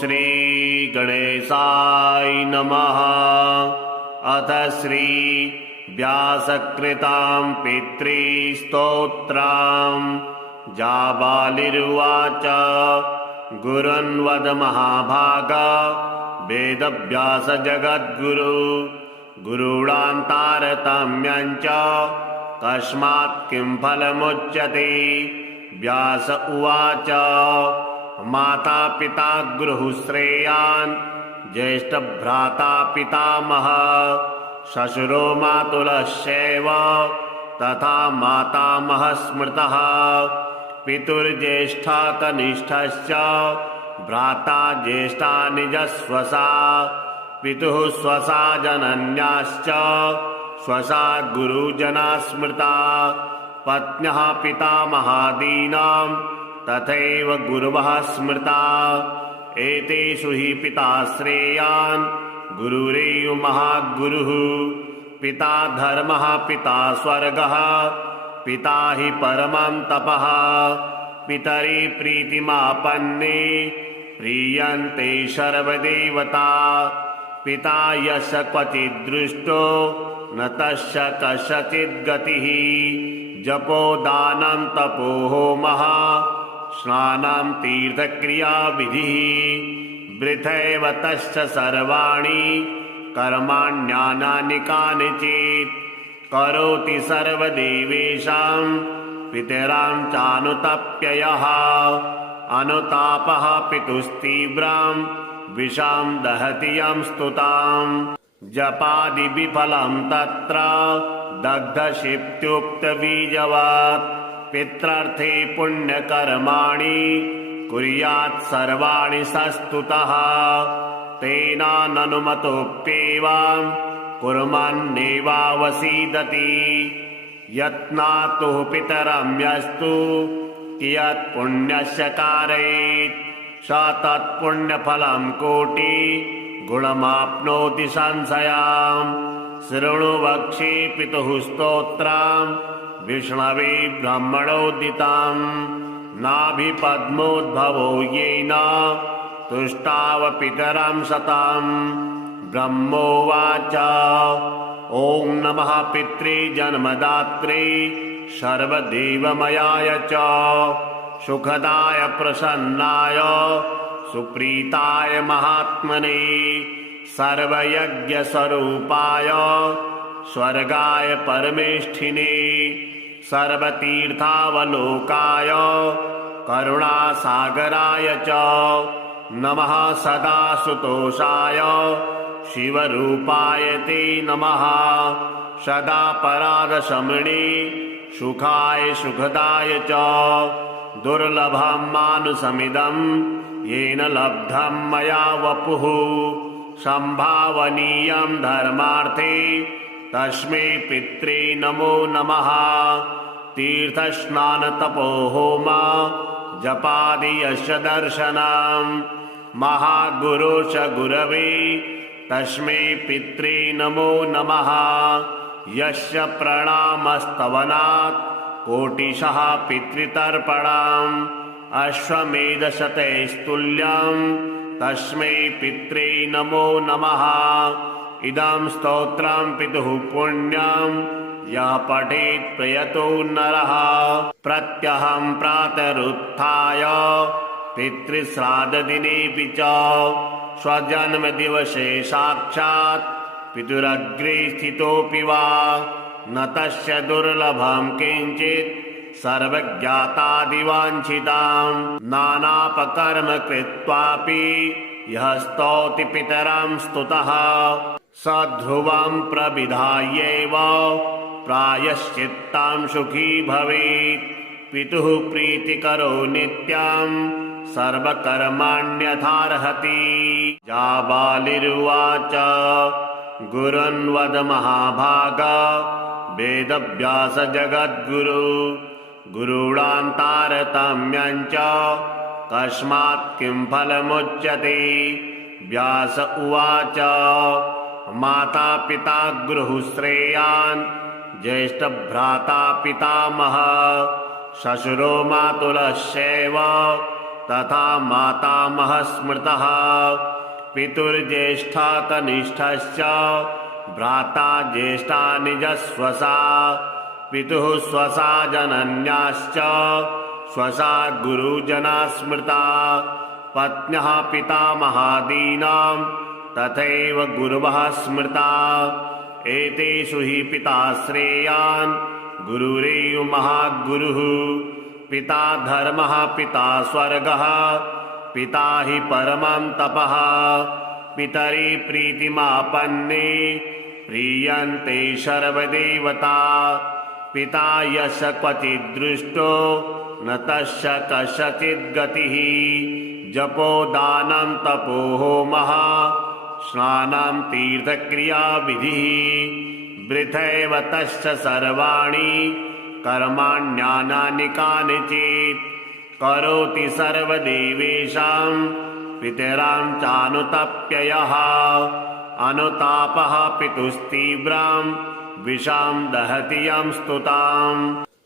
श्री गणेशाय नमः। अथ श्री व्यासकृतां पितृस्तोत्रम्। जाबालिरुवाच गुरुन्वद महाभाग वेदव्यास जगद्गुरु गुरूणां च कस्मात् किं फलमुच्यते। व्यास उवाच माता पिता गुरुश्रेयान् ज्येष्ठभ्राता पितामहः श्वशुरो मातुलश्चैव तथा मातामहः स्मृतः। पितुर्ज्येष्ठः कनिष्ठश्च भ्राता ज्येष्ठा निजस्वसा। पितुः स्वसा जनन्याश्च स्वसा गुरुजना स्मृता। पत्न्यः पितामहादीनां तथैव गुरवः स्मृता। एतेषु हि पिताश्रेयान् गुरुरेव महागुरुः। पिता धर्मः पिता स्वर्गः पिता हि परमं तपः। पितरि प्रीतिमापन्ने प्रीयन्ते सर्वदेवता। पिता यस्य क्वचित् दृष्टो न तस्य कस्यचित् गतिः। जपो दानं तपो होमः स्नानं तीर्थक्रिया विधिः। वृथैव तस्य सर्वाणि कर्माण्यानानि कानिचित्। करोति सर्वदेवेषां पितरां चानुतप्ययः। अनुतापः पितुस्तीव्रां विषां दहति यं स्तुताम्। जपादि विफलं तत्र दग्धशिप्त्युक्तबीजवत्। पित्रार्थे पुण्यकर्माणि कुर्यात् सर्वाणि सस्तुतः। तेनाननुमतोऽप्येवं कुर्वन्नेवावसीदति। यत्नातुः पितरं यस्तु कियत् पुण्यस्य कारयेत् स तत्पुण्यफलं कोटि गुणमाप्नोति संशयाम्। शृणु वक्ष्ये पितुः स्तोत्रम् विष्णवे ब्रह्मणोदितम्। नाभिपद्मोद्भवो येन तुष्टाव पितरं शतम्। ब्रह्मोवाच ॐ नमः पितृजन्मदात्रे सर्वदेवमयाय च सुखदाय प्रसन्नाय सुप्रीताय महात्मने सर्वयज्ञस्वरूपाय स्वर्गाय परमेष्ठिने सर्वतीर्थावलोकाय करुणासागराय च नमः। सदा सुतोषाय शिवरूपाय ते नमः। सदा परागशमने सुखाय सुखदाय च दुर्लभं मानुषमिदं येन लब्धं मया वपुः। संभावनीयं धर्मार्थे तस्मै पित्रे नमो नमः। तीर्थस्नानतपोहोम जपादि यस्य दर्शनम् महागुरो च गुरवे तस्मै पित्रे नमो नमः। यस्य प्रणामस्तवनात् कोटिशः पितृतर्पणम् अश्वमेधशतैस्तुल्यम् तस्मै पित्रे नमो नमः। इदं स्तोत्रं पितुः पुण्यं यः पठेत् प्रयतो नरः। प्रत्यहं प्रातरुत्थाय पितृश्राद्धदिनेऽपि च स्वजन्मदिवसे साक्षात् पितुरग्रे स्थितोऽपि वा न तस्य दुर्लभं किञ्चित् सर्वज्ञातादिवाञ्छितां। नानापकर्म कृत्वापि यः स्तौति पितरं स्तुतः स ध्रुवं प्रविधायैव प्रायश्चित्तं सुखी भवेत्। पितुः प्रीतिकरो नित्यं सर्वकर्माण्यथार्हति। जाबालिरुवाच गुरुन्वद महाभाग वेदव्यास जगद्गुरु गुरूणां च कस्मात् किं फलमुच्यते। व्यास उवाच माता पिता गुरुश्रेयान् ज्येष्ठभ्राता पितामहः श्वशुरो मातुलश्चैव तथा मातामहः स्मृतः। पितुर्ज्येष्ठा कनिष्ठश्च भ्राता ज्येष्ठा निजस्वसा। पितुः स्वसा जनन्याश्च स्वसा गुरुजना स्मृता। पत्न्यः पितामहादीनां तथैव गुरवः स्मृता। एतेषु हि पिता श्रेयान् गुरुरेव महागुरुः। पिता धर्मः पिता स्वर्गः पिता हि परमं तपः। पितरि प्रीतिमापन्ने प्रीयन्ते सर्वदेवता। पिता यस्य क्वचित् दृष्टो न तस्य कस्यचित् गतिः। जपो दानं तपो होमः स्नानं तीर्थक्रिया विधिः। वृथैव तस्य सर्वाणि कर्माण्यानानि कानिचित्। करोति सर्वदेवेषां पितरां चानुतप्ययः। अनुतापः पितुस्तीव्रां विषां दहति यं स्तुताम्।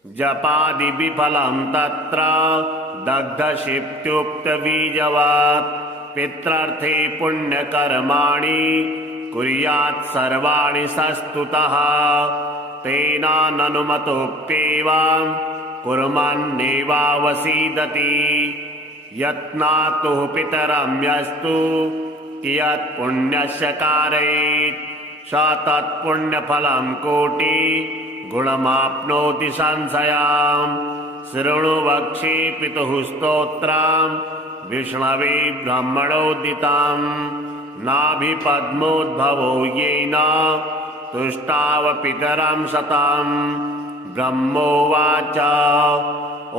जपादि विफलं तत्र दग्धशिप्त्युक्तबीजवत्। पित्रार्थे पुण्यकर्माणि कुर्यात् सर्वाणि सस्तुतः। तेनाननुमतोऽप्येवं कुर्वन्नेवावसीदति। यत्नातुः पितरं यस्तु कियत् पुण्यस्य कारयेत् स तत्पुण्यफलं कोटि गुणमाप्नोति संशयाम्। शृणु वक्ष्ये पितुः स्तोत्रं विष्णवे ब्रह्मणोदितं। नाभिपद्मोद्भवो येन तुष्टाव पितरं शतम्। ब्रह्मोवाच ॐ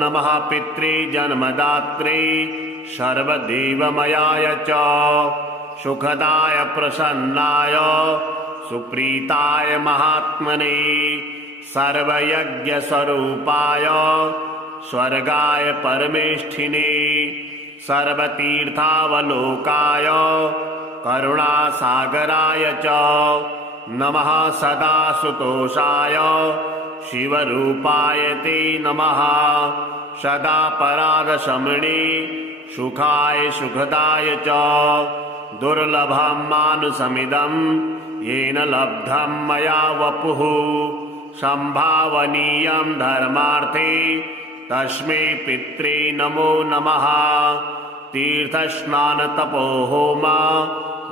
नमः पित्रे जन्मदात्रे सर्वदेवमयाय च सुखदाय प्रसन्नाय सुप्रीताय महात्मने सर्वयज्ञस्वरूपाय स्वर्गाय परमेष्ठिने सर्वतीर्थावलोकाय करुणासागराय च नमः। सदा सुतोषाय शिवरूपाय ते नमः। सदा परादशमणे सुखाय सुखदाय च दुर्लभं मानुषमिदं येन लब्धं मया वपुः। संभावनीयं धर्मार्थे तस्मै पित्रे नमो नमः। तीर्थस्नानतपोहोम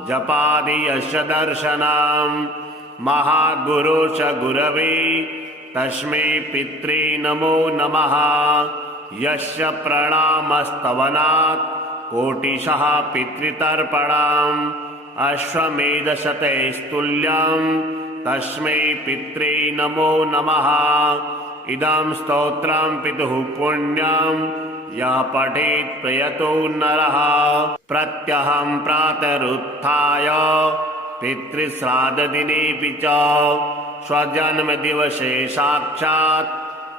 जपादि यस्य दर्शनं महागुरो च गुरवे तस्मै पित्रे नमो नमः। यस्य प्रणामस्तवनात् कोटिशः पितृतर्पणम् अश्वमेधशतैस्तुल्यं तस्मै पित्रे नमो नमः। इदं स्तोत्रं पितुः पुण्यं यः पठेत् प्रयतो नरः। प्रत्यहं प्रातरुत्थाय पितृश्राद्धदिनेऽपि च स्वजन्मदिवसे साक्षात्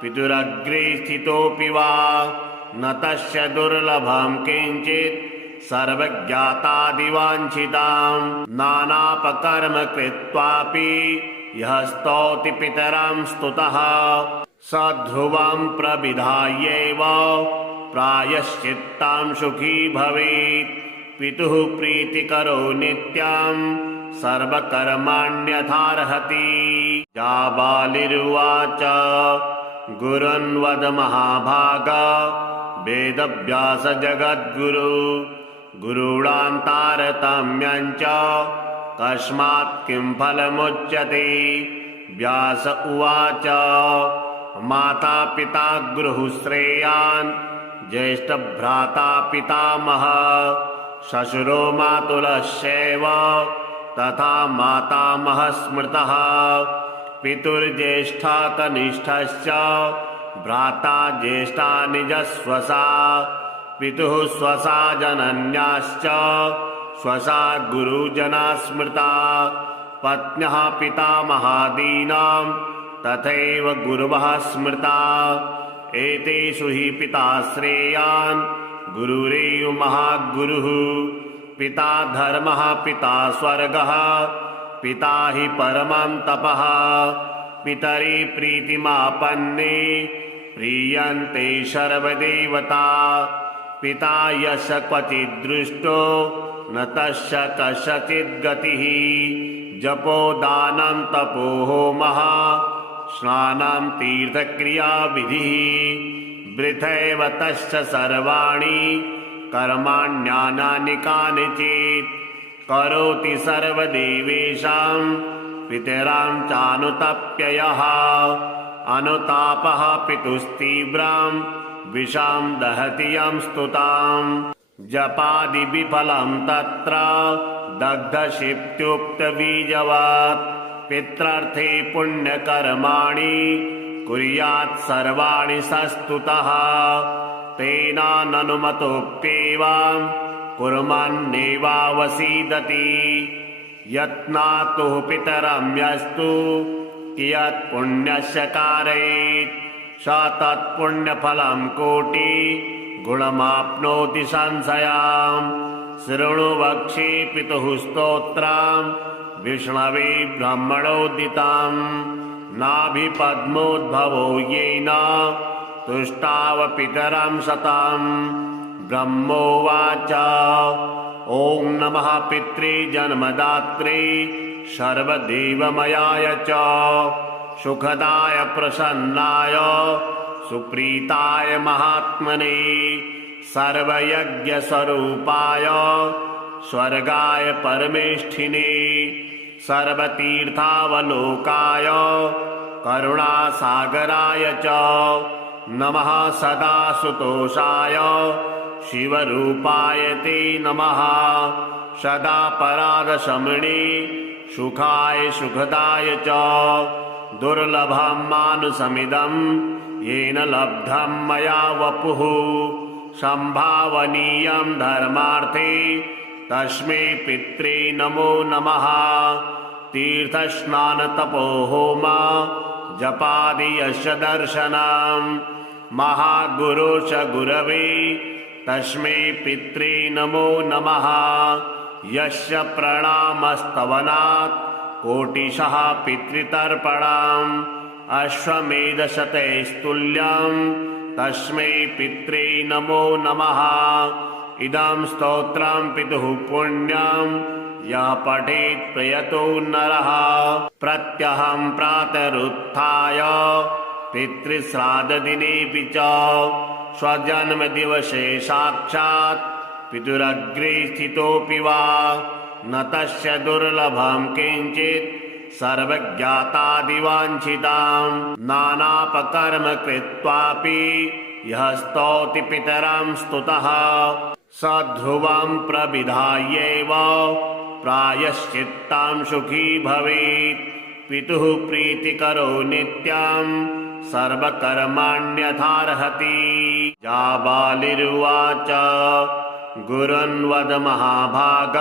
पितुरग्रे स्थितोऽपि वा न तस्य दुर्लभं किञ्चित् सर्वज्ञातादिवाञ्छितां। नानापकर्म कृत्वापि यः स्तौति पितरं स्तुतः स ध्रुवं प्रविधायैव प्रायश्चित्तां सुखी भवेत्। पितुः प्रीतिकरो नित्यं सर्वकर्माण्यथार्हति। जाबालिरुवाच गुरुन्वद महाभाग वेदव्यास जगद्गुरु। गुरूणां तारतम्यं च कस्मात् किं फलमुच्यते। व्यास उवाच माता पिता गुरुः श्रेयान् ज्येष्ठभ्राता पितामहः श्वशुरो मातुलश्चैव तथा मातामहः स्मृतः। पितुर्ज्येष्ठा कनिष्ठश्च भ्राता ज्येष्ठा निजस्वसा। पितुः स्वसा जनन्याश्च स्वसा गुरुजना स्मृता। पत्न्यः पितामहादीनां तथैव गुरवः स्मृता। एतेषु हि पिता श्रेयान् गुरुरेव महागुरुः। पिता धर्मः पिता स्वर्गः पिता हि परमं तपः। पितरि प्रीतिमापन्ने प्रीयन्ते सर्वदेवता। पिता यश क्वचिद्दृष्टो न तस्य कस्यचिद्गतिः जपो दानं तपो होमः स्नानं तीर्थक्रिया विधिः वृथैव तस्य सर्वाणि कर्माण्यानानि कानिचित् करोति सर्वदेवेषां पितरां चानुतप्ययः अनुतापः पितुस्तीव्रां विषां दहति यं स्तुतां जपादि विफलं तत्र दग्धशिप्त्युक्तबीजवत् पित्रार्थे पुण्यकर्माणि कुर्यात् सर्वाणि सस्तुतः तेनाननुमतोऽप्येवं कुर्वन्नेवावसीदति यत्नातुः पितरं यस्तु कियत् पुण्यस्य कारयेत् स तत्पुण्यफलं कोटि गुणमाप्नोति संशयाम् शृणु वक्ष्ये पितुः स्तोत्रं विष्णवे ब्रह्मणोदितं नाभिपद्मोद्भवो येन तुष्टाव पितरं शतं ब्रह्मोवाच ॐ नमः पित्रे जन्मदात्रे सर्वदेवमयाय च सुखदाय प्रसन्नाय सुप्रीताय महात्मने सर्वयज्ञस्वरूपाय स्वर्गाय परमेष्ठिने सर्वतीर्थावलोकाय करुणासागराय च नमः सदा सुतोषाय शिवरूपाय ते नमः सदा परादशमणे सुखाय सुखदाय च दुर्लभं मानुषमिदं येन लब्धं मया वपुः संभावनीयं धर्मार्थे तस्मै पित्रे नमो नमः तीर्थस्नानतपोहोम जपादि यस्य दर्शनं महागुरो च गुरवे तस्मै पित्रे नमो नमः यस्य प्रणामस्तवनात् कोटिशः पितृतर्पणम् अश्वमेधशतैस्तुल्यं तस्मै पित्रे नमो नमः इदं स्तोत्रं पितुः पुण्यं यः पठेत् प्रयतो नरः प्रत्यहं प्रातरुत्थाय पितृश्राद्धदिनेऽपि च स्वजन्मदिवसे साक्षात् पितुरग्रे स्थितोऽपि वा न तस्य दुर्लभं किञ्चित् सर्वज्ञातादिवाञ्छितां नानापकर्म कृत्वापि यः स्तौति पितरं स्तुतः स ध्रुवं प्रविधायैव प्रायश्चित्तां सुखी भवेत् पितुः प्रीतिकरो नित्यं सर्वकर्माण्यथार्हति जाबालिरुवाच गुरुन्वद महाभाग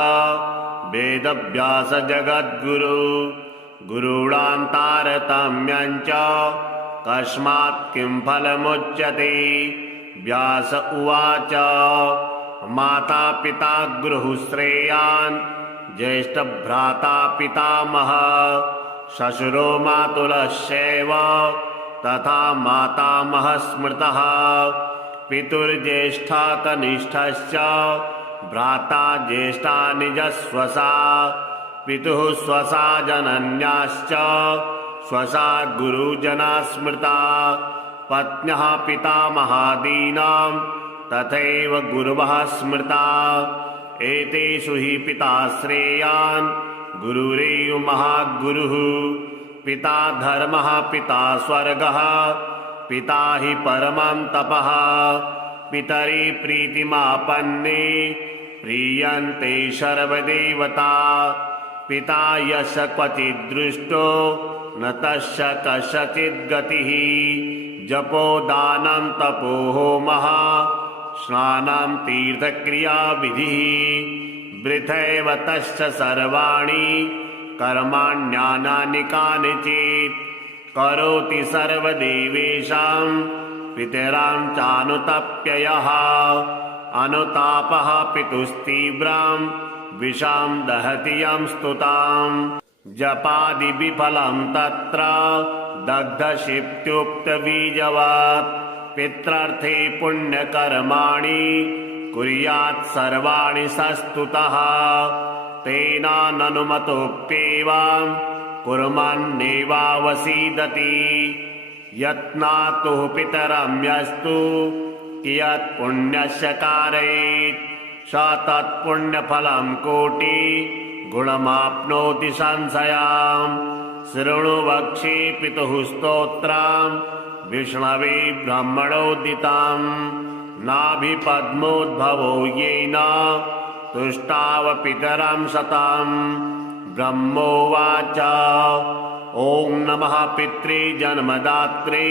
वेदव्यास जगद्गुरु गुरूणान्तारतम्यं च कस्मात् किं फलमुच्यते व्यास उवाच माता पिता गुरुश्रेयान् ज्येष्ठभ्राता पितामह श्वशुरो मातुलश्चैव तथा मातामह स्मृतः पितुर्ज्येष्ठा कनिष्ठश्च भ्राता ज्येष्ठा निजस्वसा पितुः स्वसा जनन्याश्च स्वसा गुरुजना स्मृता पत्न्यः पितामहादीनां तथैव गुरवः स्मृता एतेषु हि पिता श्रेयान् गुरुरेव महागुरुः पिता धर्मः पिता स्वर्गः पिता हि परमं तपः पितरि प्रीतिमापन्ने प्रीयन्ते सर्वदेवता पिता यश क्वचिद्दृष्टो न तस्य कस्यचिद्गतिः जपो दानं तपो होमः स्नानं तीर्थक्रिया विधिः वृथैव तस्य सर्वाणि कर्माण्यानानि कानिचित् करोति सर्वदेवेषां पितरां चानुतप्ययः अनुतापः पितुस्तीव्रां विषां दहति यं स्तुतां जपादि विफलं तत्र दग्धशिप्त्युक्तबीजवत् पित्रार्थे पुण्यकर्माणि कुर्यात् सर्वाणि सस्तुतः तेनाननुमतोऽप्येवं कुर्वन्नेवावसीदति यत्नातुः पितरं यस्तु कियत् पुण्यस्य कारयेत् स तत्पुण्यफलं कोटि गुणमाप्नोति संशयाम् शृणु वक्ष्ये पितुः स्तोत्रं विष्णवे ब्रह्मणोदितं नाभिपद्मोद्भवो येन तुष्टाव पितरं शतं ब्रह्मोवाच ॐ नमः पितृजन्मदात्रे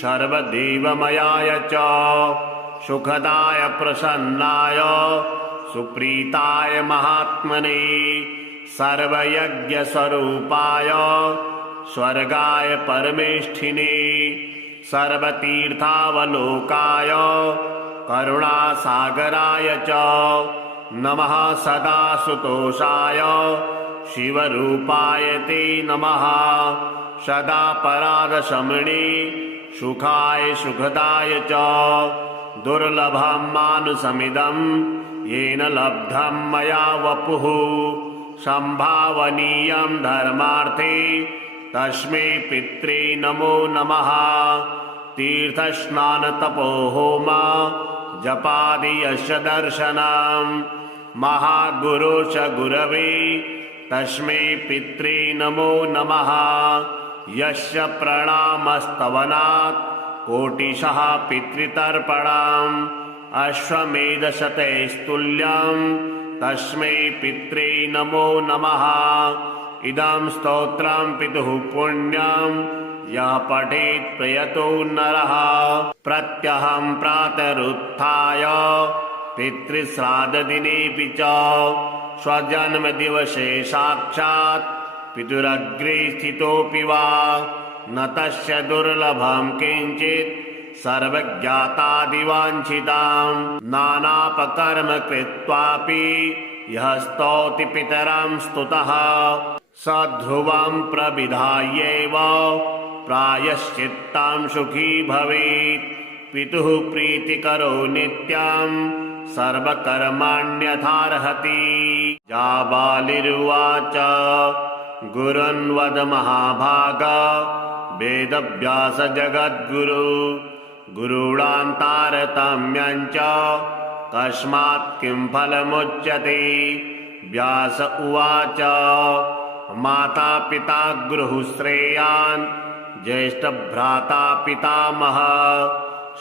सर्वदेवमयाय च सुखदाय प्रसन्नाय सुप्रीताय महात्मने सर्वयज्ञस्वरूपाय स्वर्गाय परमेष्ठिने सर्वतीर्थावलोकाय करुणासागराय च नमः सदासुतोषाय शिवरूपाय ते नमः सदा परागशमने सुखाय सुखदाय च दुर्लभं मानुषमिदं येन लब्धं मया वपुः संभावनीयं धर्मार्थे तस्मै पित्रे नमो नमः तीर्थस्नानतपोहोम जपादि यस्य दर्शनं महागुरो च गुरवे तस्मै पित्रे नमो नमः यस्य प्रणामस्तवनात् कोटिशः पितृतर्पणम् अश्वमेधशतैस्तुल्यं तस्मै पित्रे नमो नमः इदं स्तोत्रं पितुः पुण्यं यः पठेत् प्रयतो नरः प्रत्यहं प्रातरुत्थाय पितृश्राद्धदिनेऽपि च स्वजन्मदिवसे साक्षात् पितुरग्रे स्थितोऽपि वा न तस्य दुर्लभं किञ्चित् सर्वज्ञातादिवाञ्छितां नानापकर्म कृत्वापि यः स्तौति पितरं स्तुतः स ध्रुवं प्रविधायैव प्रायश्चित्तं सुखी भवेत् पितुः प्रीतिकरो नित्यं सर्वकर्माण्यथार्हति जाबालिरुवाच गुरुन्वद महाभाग वेदव्यास जगद्गुरु गुरूणां तारतम्यं च कस्मात् किं फलमुच्यते व्यास उवाच माता पिता गुरुश्रेयान् ज्येष्ठभ्राता पितामहः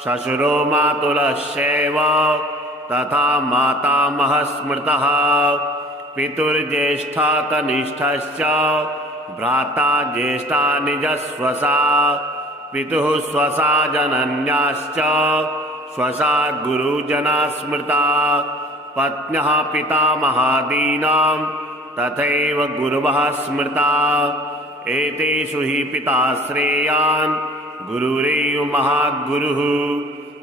श्वशुरो मातुलश्चैव तथा मातामहः स्मृतः पितुर्ज्येष्ठः कनिष्ठश्च भ्राता ज्येष्ठा निजस्वसा पितुः स्वसा जनन्याश्च स्वसा गुरुजना स्मृता पत्न्यः पितामहादीनां तथैव गुरवः स्मृता एतेषु हि पिता श्रेयान् गुरुरेव महागुरुः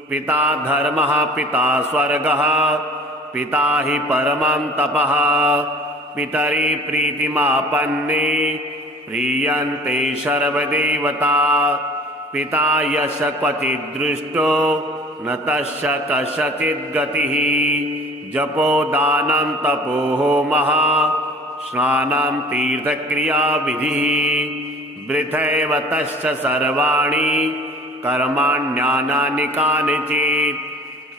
पिता धर्मः पिता स्वर्गः पिता हि परमं तपः पितरि प्रीतिमापन्ने प्रीयन्ते सर्वदेवता पिता यस्य क्वचिद्दृष्टो न तस्य कस्यचिद्गतिः जपो दानं तपो होमः स्नानं तीर्थक्रियाविधिः वृथैव तस्य सर्वाणि कर्माण्यानानि कानिचित्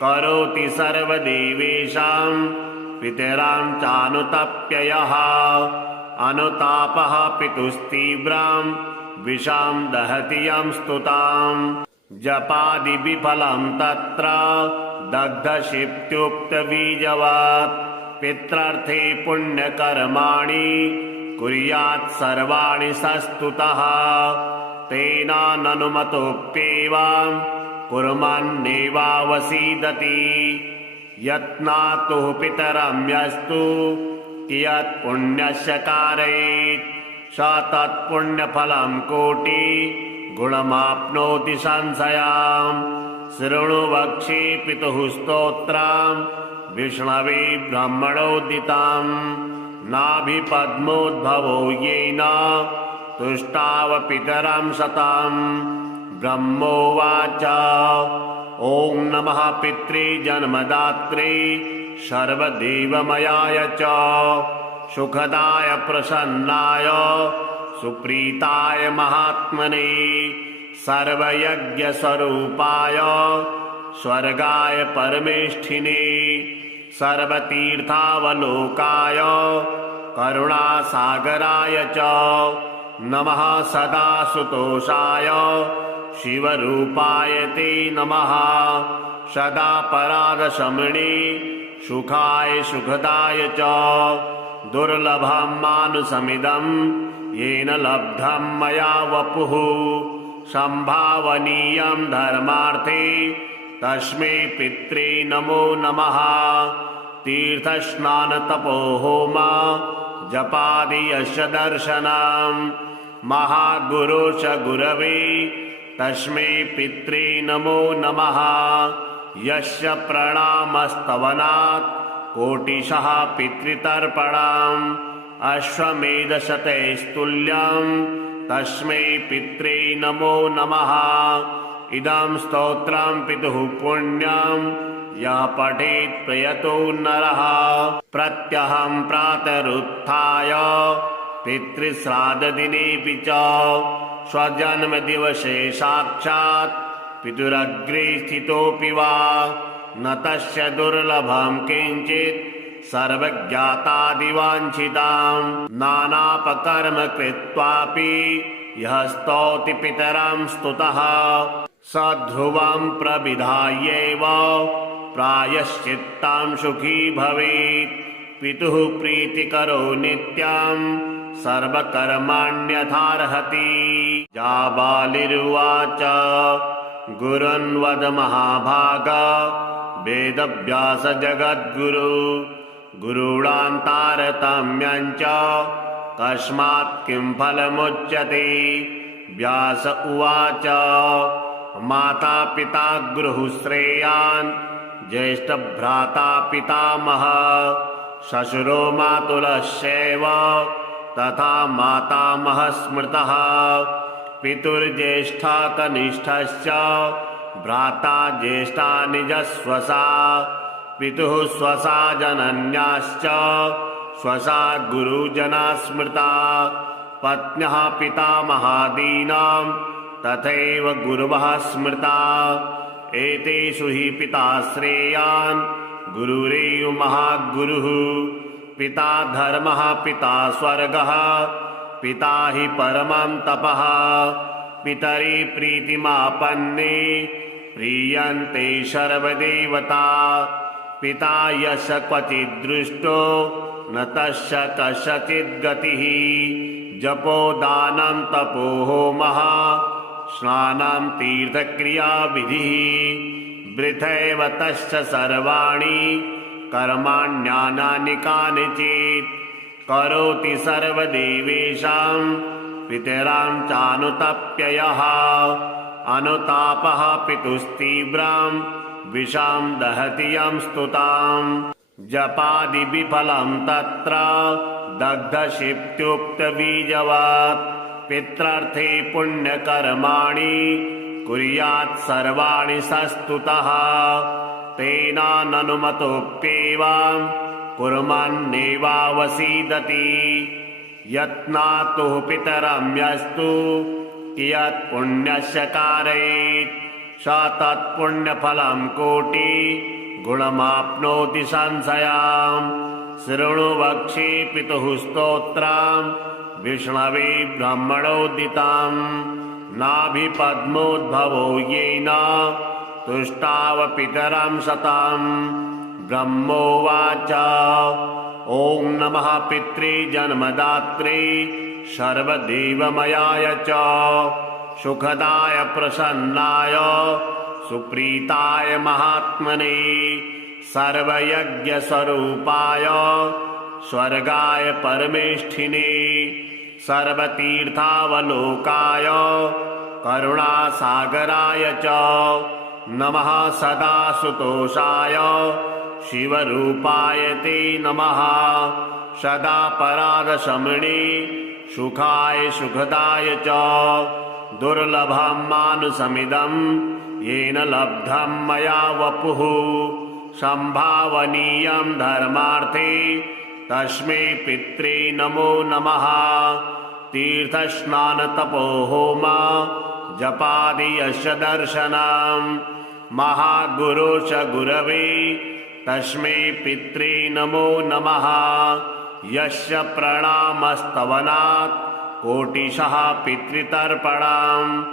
करोति सर्वदेवेषां पितरां चानुतप्ययः अनुतापः पितुस्तीव्रां विषां दहति यं स्तुतां जपादि विफलं तत्र दग्धशिप्त्युक्तबीजवत् पित्रार्थे पुण्यकर्माणि कुर्यात् सर्वाणि सस्तुतः तेनाननुमतोऽप्येवं कुर्वन्नेवावसीदति यत्नातुः पितरं यस्तु कियत् पुण्यस्य कारयेत् स तत्पुण्यफलं कोटि गुणमाप्नोति संशयाम् शृणु वक्ष्ये पितुः स्तोत्रं विष्णवे ब्रह्मणोदितं नाभिपद्मोद्भवो येन तुष्टाव पितरं शतं ब्रह्मोवाच ॐ नमः पितृजन्मदात्रे सर्वदेवमयाय च सुखदाय प्रसन्नाय सुप्रीताय महात्मने सर्वयज्ञस्वरूपाय स्वर्गाय परमेष्ठिने सर्वतीर्थावलोकाय करुणासागराय च नमः सदासुतोषाय शिवरूपाय ते नमः सदा परादशमणे सुखाय सुखदाय च दुर्लभं मानुषमिदं येन लब्धं मया वपुः संभावनीयं धर्मार्थे तस्मै पित्रे नमो नमः तीर्थस्नानतपोहोम जपादि यस्य दर्शनं महागुरो च गुरवे तस्मै पित्रे नमो नमः यस्य प्रणामस्तवनात् कोटिशः पितृतर्पणम् अश्वमेधशतैस्तुल्यं तस्मै पित्रे नमो नमः इदं स्तोत्रं पितुः पुण्यं यः पठेत् प्रयतो नरः प्रत्यहं प्रातरुत्थाय पितृश्राद्धदिनेऽपि च स्वजन्मदिवसे साक्षात् पितुरग्रे स्थितोऽपि वा न तस्य दुर्लभं किञ्चित् सर्वज्ञातादिवाञ्छितां नानापकर्म कृत्वापि यः स्तौति पितरं स्तुतः स ध्रुवं प्रविधायैव प्रायश्चित्तं सुखी भवेत् पितुः प्रीतिकरो नित्यं सर्वकर्माण्यथार्हति जाबालिरुवाच गुरुन्वद महाभाग वेदव्यास जगद्गुरु गुरूणां तारतम्यं च कस्मात् किं फलमुच्यते व्यास उवाच माता पिता गुरुश्रेयान् ज्येष्ठभ्राता पितामहः श्वशुरो मातुलश्चैव तथा मातामहः स्मृतः पितुर्ज्येष्ठः कनिष्ठश्च भ्राता ज्येष्ठा निजस्वसा पितुः स्वसा जनन्याश्च स्वसा गुरुजना स्मृता पत्न्यः पितामहादीनां तथैव गुरवः स्मृता एतेषु हि पिता श्रेयान् गुरुरेव महागुरुः पिता धर्मः पिता स्वर्गः पिता हि परमं तपः पितरि प्रीतिमापन्ने प्रीयन्ते सर्वदेवता पिता यश क्वचिद्दृष्टो न तस्य कस्यचित् गतिः जपो दानं तपो होमः स्नानं तीर्थक्रियाविधिः वृथैव तस्य सर्वाणि कर्माण्यानानि कानिचित् करोति सर्वदेवेषां पितरां चानुतप्ययः अनुतापः पितुस्तीव्रां विषां दहति यं स्तुतां जपादि विफलं तत्र दग्धशिप्त्युक्तबीजवत् पित्रार्थे पुण्यकर्माणि कुर्यात् सर्वाणि सस्तुतः तेनाननुमतोऽप्येवं कुर्वन्नेवावसीदति यत्नातुः पितरं यस्तु कियत् पुण्यस्य कारयेत् स तत्पुण्यफलं कोटि गुणमाप्नोति संशयाम् शृणु वक्ष्ये पितुः स्तोत्रं विष्णवे ब्रह्मणोदितं नाभिपद्मोद्भवो येन तुष्टाव पितरं शतं ब्रह्मोवाच ॐ नमः पितृजन्मदात्रे सर्वदेवमयाय च सुखदाय प्रसन्नाय सुप्रीताय महात्मने सर्वयज्ञस्वरूपाय स्वर्गाय परमेष्ठिने सर्वतीर्थावलोकाय करुणासागराय च नमः सदासुतोषाय शिवरूपाय ते नमः सदा परादशमणे सुखाय सुखदाय च दुर्लभं मानुषमिदं येन लब्धं मया वपुः संभावनीयं धर्मार्थे तस्मै पित्रे नमो नमः। तीर्थस्नानतपो होम जपादि यस्य दर्शनं महागुरो च गुरवे तस्मै पित्रे नमो नमः। यस्य प्रणामस्तवनात् कोटिशः पितृतर्पणम्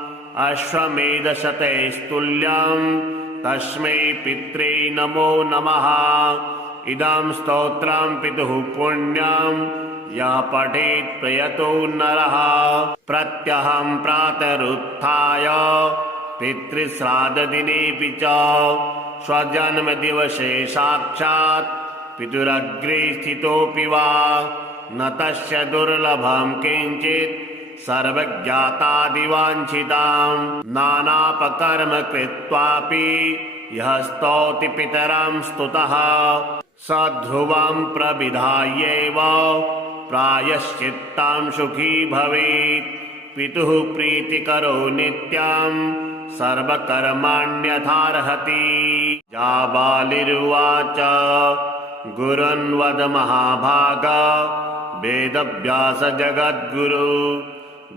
अश्वमेधशतैस्तुल्यं तस्मै पित्रे नमो नमः। इदं स्तोत्रं पितुः पुण्यं यः पठेत् प्रयतो नरः। प्रत्यहं प्रातरुत्थाय पितृश्राद्धदिनेऽपि च स्वजन्मदिवसे साक्षात् पितुरग्रे स्थितोऽपि वा न तस्य दुर्लभं किञ्चित् सर्वज्ञातादिवाञ्छितां नानापकर्म कृत्वापि यः स्तौति पितरं स्तुतः स ध्रुवं प्रविधायैव प्रायश्चित्तं सुखी भवेत्। पितुः प्रीतिकरो नित्यं सर्वकर्माण्यथार्हति। जाबालिरुवाच गुरुन्वद महाभाग वेदव्यास जगद्गुरु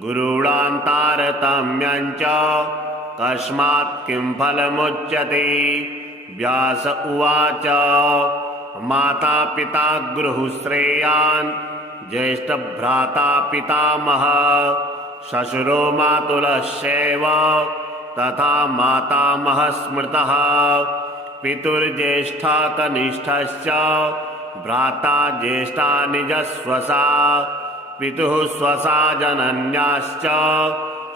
गुरूणां तारतम्यं च कस्मात् किं फलमुच्यते। व्यास उवाच माता पिता गुरुश्रेयान् ज्येष्ठभ्राता पितामहः श्वशुरो मातुलश्चैव तथा मातामहः स्मृतः। पितुर्ज्येष्ठः कनिष्ठश्च भ्राता ज्येष्ठा निजस्वसा पितुः स्वसा जनन्याश्च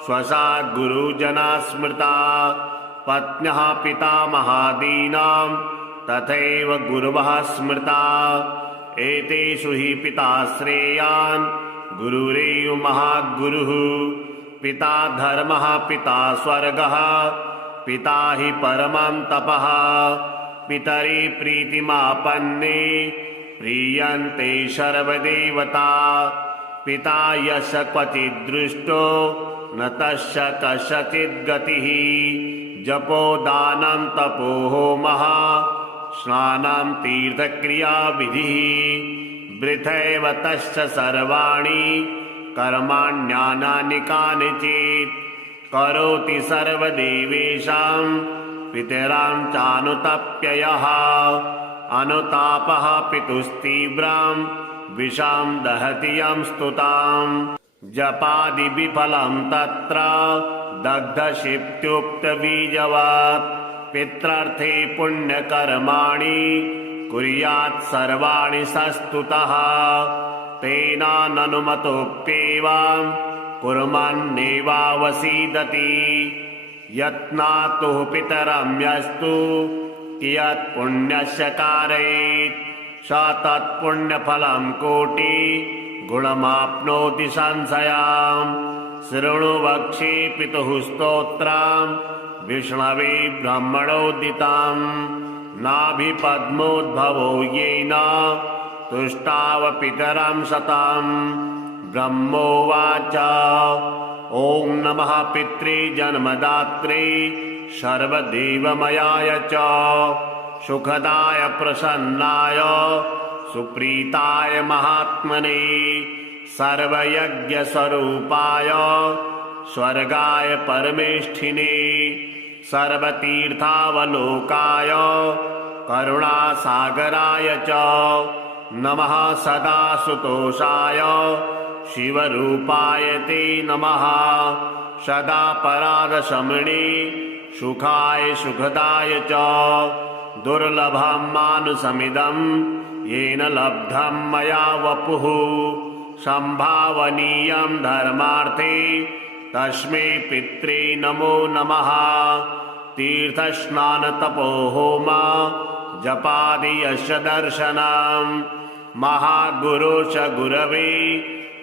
स्वसा गुरुजना स्मृता। पत्न्यः पितामहादीनां तथैव गुरवः स्मृता। एतेषु हि पिता श्रेयान् गुरुरेव महागुरुः। पिता धर्मः पिता स्वर्गः पिता हि परमं तपः। पितरि प्रीतिमापन्ने प्रीयन्ते सर्वदेवता। पिता यश क्वचिद्दृष्टो न तस्य कस्यचित् गतिः। जपो दानं तपो होमः स्नानं तीर्थक्रियाविधिः। वृथैव तस्य सर्वाणि कर्माण्यानानि कानिचित्। करोति सर्वदेवेषां पितरां चानुतप्ययः। अनुतापः पितुस्तीव्रं विषां दहति यं स्तुतां। जपादि विफलं तत्र दग्धशिप्त्युक्तबीजवत्। पित्रार्थे पुण्यकर्माणि कुर्यात् सर्वाणि सस्तुतः। तेनाननुमतोऽप्येवं कुर्वन्नेवावसीदति। यत्नातुः पितरं यस्तु कियत् पुण्यस्य कारयेत् स तत्पुण्यफलं कोटि गुणमाप्नोति संशयम्। शृणु वक्ष्ये पितुः स्तोत्रं विष्णवे ब्रह्मणोदितं। नाभिपद्मोद्भवो येन तुष्टाव पितरं शतं। ब्रह्मोवाच ॐ नमः पित्रे जन्मदात्रे सर्वदेवमयाय च सुखदाय प्रसन्नाय सुप्रीताय महात्मने सर्वयज्ञस्वरूपाय स्वर्गाय परमेष्ठिने सर्वतीर्थावलोकाय करुणासागराय च नमः सदा सुतोषाय शिवरूपाय ते नमः सदा परादशमणे सुखाय सुखदाय च दुर्लभं मानुषमिदं येन लब्धं मया वपुः संभावनीयं धर्मार्थे तस्मै पित्रे नमो नमः। तीर्थस्नानतपो होम जपादि यस्य दर्शनं महागुरो च गुरवे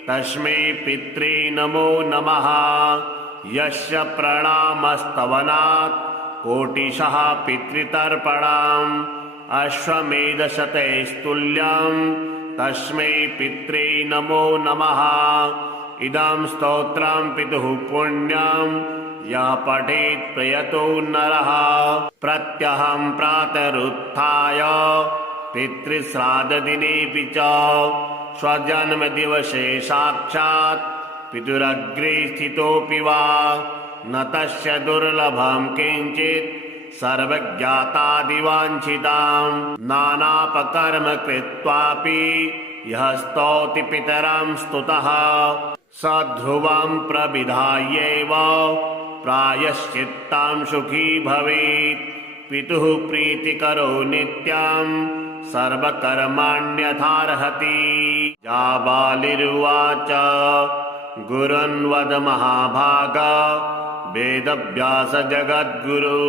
तस्मै पित्रे नमो नमः। यस्य प्रणामस्तवनात् कोटिशः पितृतर्पणम् अश्वमेधशतैस्तुल्यं तस्मै पित्रे नमो नमः। इदं स्तोत्रं पितुः पुण्यं यः पठेत् प्रयतो नरः। प्रत्यहं प्रातरुत्थाय पितृश्राद्धदिनेऽपि च स्वजन्मदिवसे साक्षात् पितुरग्रे स्थितोऽपि वा न तस्य दुर्लभं किञ्चित् सर्वज्ञातादिवाञ्छितां नानापकर्म कृत्वापि यः स्तौति पितरं स्तुतः स ध्रुवं प्रविधायैव प्रायश्चित्तं सुखी भवेत्। पितुः प्रीतिकरो नित्यं सर्वकर्माण्यथार्हति। जाबालिरुवाच गुरुन्वद महाभाग वेदव्यास जगद्गुरु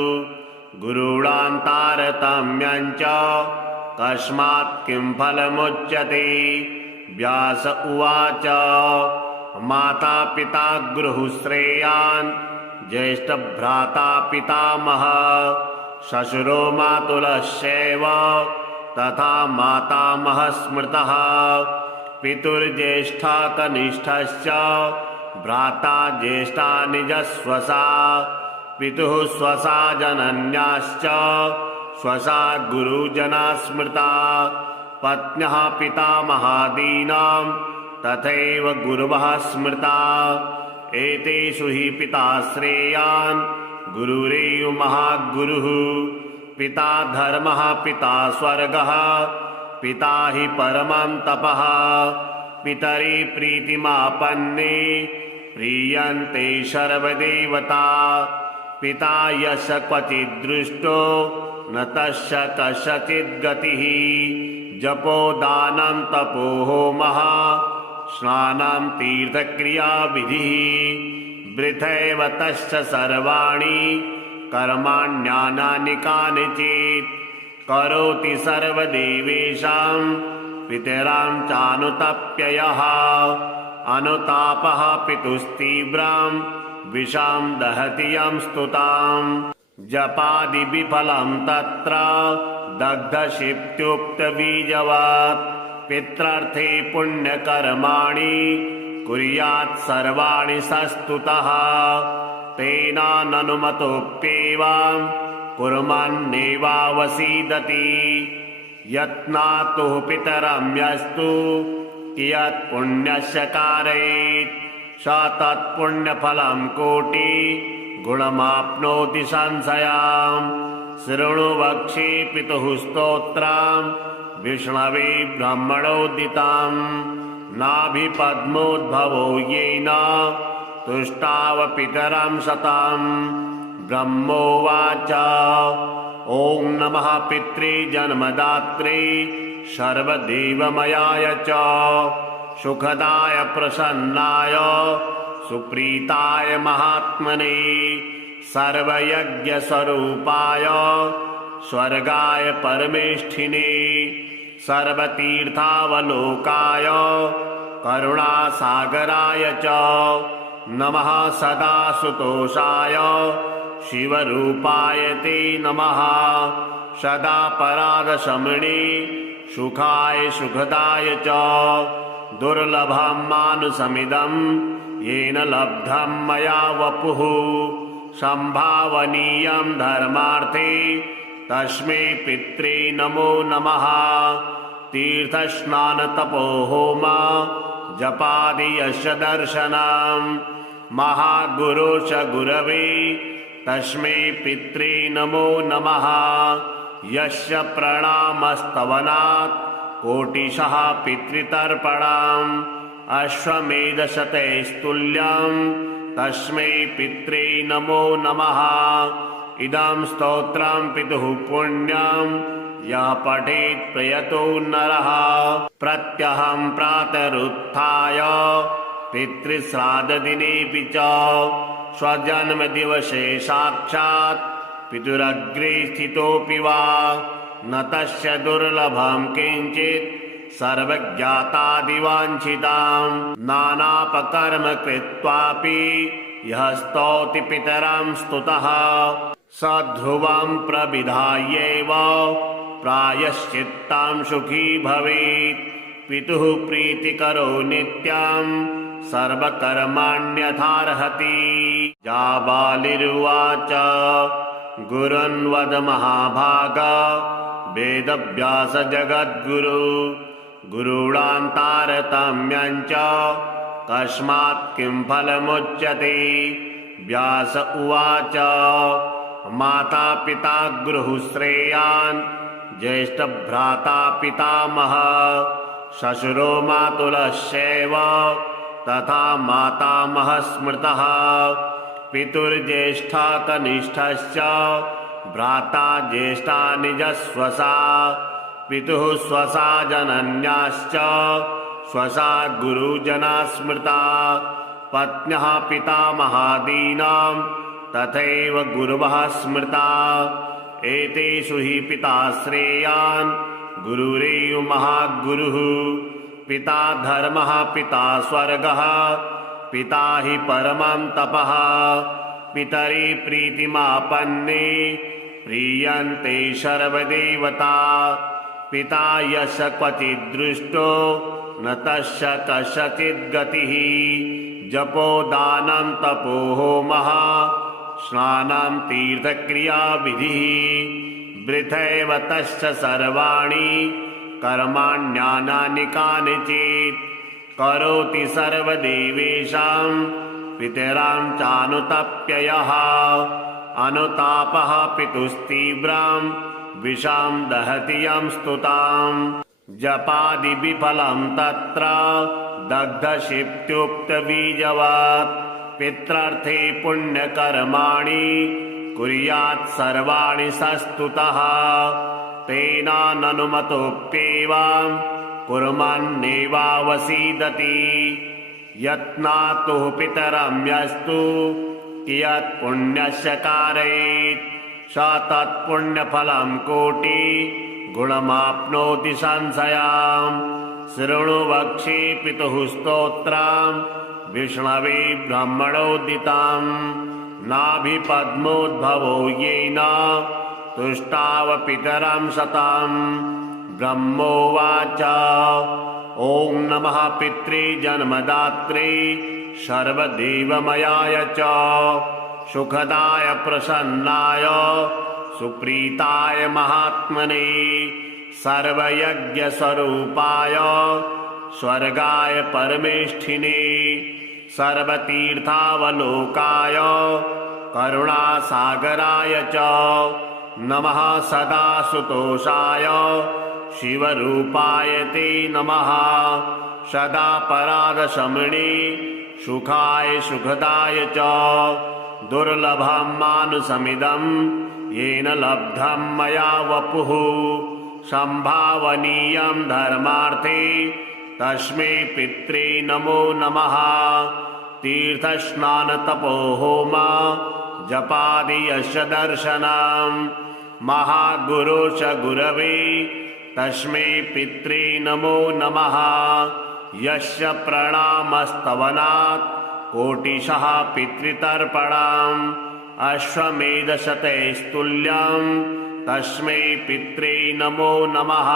गुरूणां च कस्मात् किं फलमुच्यते। व्यास उवाच माता पिता गुरुश्रेयान् ज्येष्ठभ्राता पितामहः श्वशुरो मातुलश्चैव तथा मातामहः स्मृतः। पितुर्ज्येष्ठः कनिष्ठश्च भ्राता ज्येष्ठा निजस्वसा। पितुः स्वसा जनन्याश्च स्वसा गुरुजना स्मृता। पत्न्यः पितामहादीनां तथैव गुरवः स्मृता। एतेषु हि पिता श्रेयान् गुरुरेव महागुरुः। पिता धर्मः पिता स्वर्गः पिता हि परमं तपः। पितरि प्रीतिमापन्ने प्रीयन्ते सर्वदेवता। पिता यस्य क्वचित् दृष्टो न तस्य कस्यचित् गतिः। जपो दानं तपो होमः स्नानं तीर्थक्रियाविधिः। वृथैव तस्य सर्वाणि कर्माण्यानानि कानिचित्। करोति सर्वदेवेषां पितरां चानुतप्ययः। अनुतापः पितुस्तीव्रां विषां दहति यं स्तुताम्। जपादिविफलं तत्र दग्धशिप्त्युक्तबीजवत्। पित्रार्थे पुण्यकर्माणि कुर्यात् सर्वाणि सस्तुतः। तेनाननुमतोऽप्येवं कुर्वन्नेवावसीदति। यत्नातुः पितरं यस्तु कियत् पुण्यस्य कारयेत् स तत्पुण्यफलं कोटि गुणमाप्नोति संशयाम्। शृणु वक्ष्ये पितुः स्तोत्रं विष्णवे ब्रह्मणोदितं। नाभिपद्मोद्भवो येन तुष्टाव पितरं शतं। ब्रह्मोवाच ॐ नमः पितृजन्मदात्रे सर्वदेवमयाय च सुखदाय प्रसन्नाय सुप्रीताय महात्मने सर्वयज्ञस्वरूपाय स्वर्गाय परमेष्ठिने सर्वतीर्थावलोकाय करुणासागराय च नमः। सदा सुतोषाय शिवरूपाय ते नमः। सदा परादशमणे सुखाय सुखदाय च दुर्लभं मानुषमिदं येन लब्धं मया वपुः। संभावनीयं धर्मार्थे तस्मै पित्रे नमो नमः। तीर्थस्नानतपोहोम जपादि यस्य दर्शनं महागुरोश्च गुरवे तस्मै पित्रे नमो नमः। यस्य प्रणामस्तवनात् कोटिशः पितृतर्पणम् अश्वमेधशतैस्तुल्यं तस्मै पित्रे नमो नमः। इदं स्तोत्रं पितुः पुण्यं यः पठेत् प्रयतो नरः। प्रत्यहं प्रातरुत्थाय पितृश्राद्धदिनेऽपि च स्वजन्मदिवसे साक्षात् पितुरग्रे स्थितोऽपि वा न तस्य दुर्लभं किञ्चित् सर्वज्ञातादिवाञ्छितां नानापकर्म कृत्वापि यः स्तौति पितरं स्तुतः स ध्रुवं प्रविधायैव प्रायश्चित्तं सुखी भवेत्। पितुः प्रीतिकरो नित्यं सर्वकर्माण्यथार्हति। जाबालिरुवाच गुरुन्वद महाभाग वेदव्यास जगद्गुरु गुरूणां तारतम्यं च कस्मात् किं फलमुच्यते। व्यास उवाच माता पिता गुरुश्रेयान् ज्येष्ठभ्राता पितामह श्वशुरो मातुलश्चैव तथा मातामह स्मृतः। पितुर्ज्येष्ठः कनिष्ठश्च भ्राता ज्येष्ठा निजस्वसा पितुः स्वसा जनन्याश्च स्वसा गुरुजना स्मृता। पत्न्यः पितामहादीनां तथैव गुरवः स्मृता। एतेषु हि पिता श्रेयान् गुरुरेव महागुरुः। पिता धर्मः पिता स्वर्गः पिता हि परमं तपः। पितरि प्रीतिमापन्ने प्रीयन्ते सर्वदेवता। पिता यस्य क्वचित् दृष्टो न तस्य कस्यचित् गतिः। जपो दानं तपो होमः स्नानं तीर्थक्रियाविधिः। वृथैव तस्य सर्वाणि कर्माण्यानानि कानिचित्। करोति सर्वदेवेषां पितरां चानुतप्ययः। अनुतापः पितुस्तीव्रां विषां दहति यं स्तुताम्। जपादिविफलं तत्र दग्धशिप्त्युक्तबीजवत्। पित्रार्थे पुण्यकर्माणि कुर्यात् सर्वाणि सस्तुतः। तेनाननुमतोऽप्येवं कुर्वन्नेवावसीदति। यत्नातुः पितरं यस्तु कियत् पुण्यस्य कारयेत् स तत्पुण्यफलं कोटि गुणमाप्नोति संशयाम्। शृणु वक्ष्ये पितुः स्तोत्रं विष्णवे ब्रह्मणोदितं। नाभिपद्मोद्भवो येन तुष्टाव पितरं शतं। ब्रह्मोवाच ॐ नमः पितृजन्मदात्रे सर्वदेवमयाय च सुखदाय प्रसन्नाय सुप्रीताय महात्मने सर्वयज्ञस्वरूपाय स्वर्गाय परमेष्ठिने सर्वतीर्थावलोकाय करुणासागराय च नमः। सदा सुतोषाय शिवरूपाय ते नमः। सदा परादशमणे सुखाय सुखदाय च दुर्लभं मानुषमिदं येन लब्धं मया वपुः। संभावनीयं धर्मार्थे तस्मै पित्रे नमो नमः। तीर्थस्नानतपोहोम जपादि यस्य दर्शनं महागुरोश्च गुरवे तस्मै पित्रे नमो नमः। यस्य प्रणामस्तवनात् कोटिशः पितृतर्पणम् अश्वमेधशतैस्तुल्यं तस्मै पित्रे नमो नमः।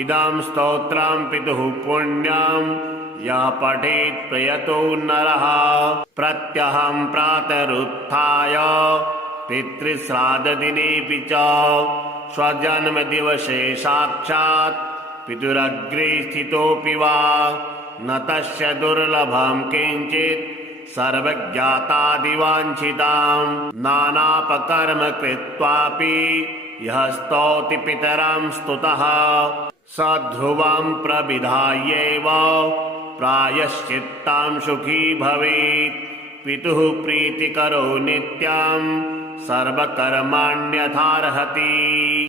इदं स्तोत्रं पितुः पुण्यं यः पठेत् प्रयतो नरः। प्रत्यहं प्रातरुत्थाय पितृश्राद्धदिनेऽपि च स्वजन्मदिवसे साक्षात् पितुरग्रे स्थितोऽपि वा न तस्य दुर्लभं किञ्चित् सर्वज्ञातादिवाञ्छितां। नानापकर्म कृत्वापि यः स्तौति पितरं स्तुतः स ध्रुवं प्रविधायैव प्रायश्चित्तं सुखी भवेत्। पितुः प्रीतिकरो नित्यं सर्वकर्माण्यथार्हति।